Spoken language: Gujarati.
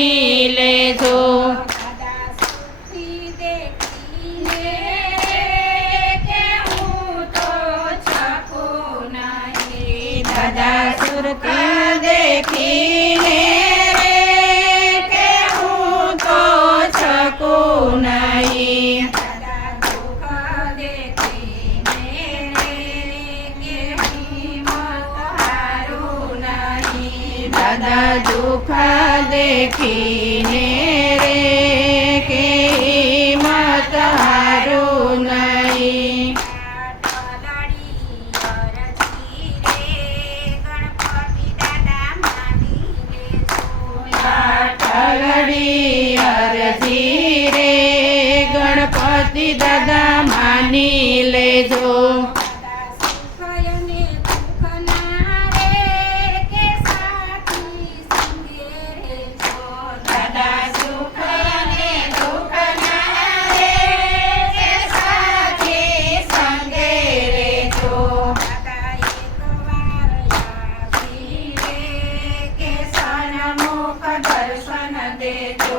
માની લેજો. દાદા સુખી દેખીને કે હું તો શકું નહીં. દાદા સુરતી દેખીને કે હું તો શકું નહીં. દાદા દુઃખ દેખીને કે હિંમત હારું નહીં. દાદા દુઃખ દેખીને રે કે હિંમત હારું નહીં. પાટલડી અરજી રે ગણપતિ પાટલડી અરજી રે ગણપતિ દાદા માની લેજો. દાદા માની લેજો. દાદા સુખ અને દુઃખ ના રે કે સાથી સંગે રહેજો. દાદા સુખ અને દુઃખ ના રે કે સાથી સંગે રહેજો. દાદા એકવાર આવી રે કે સન્મુખ દર્શન દેજો.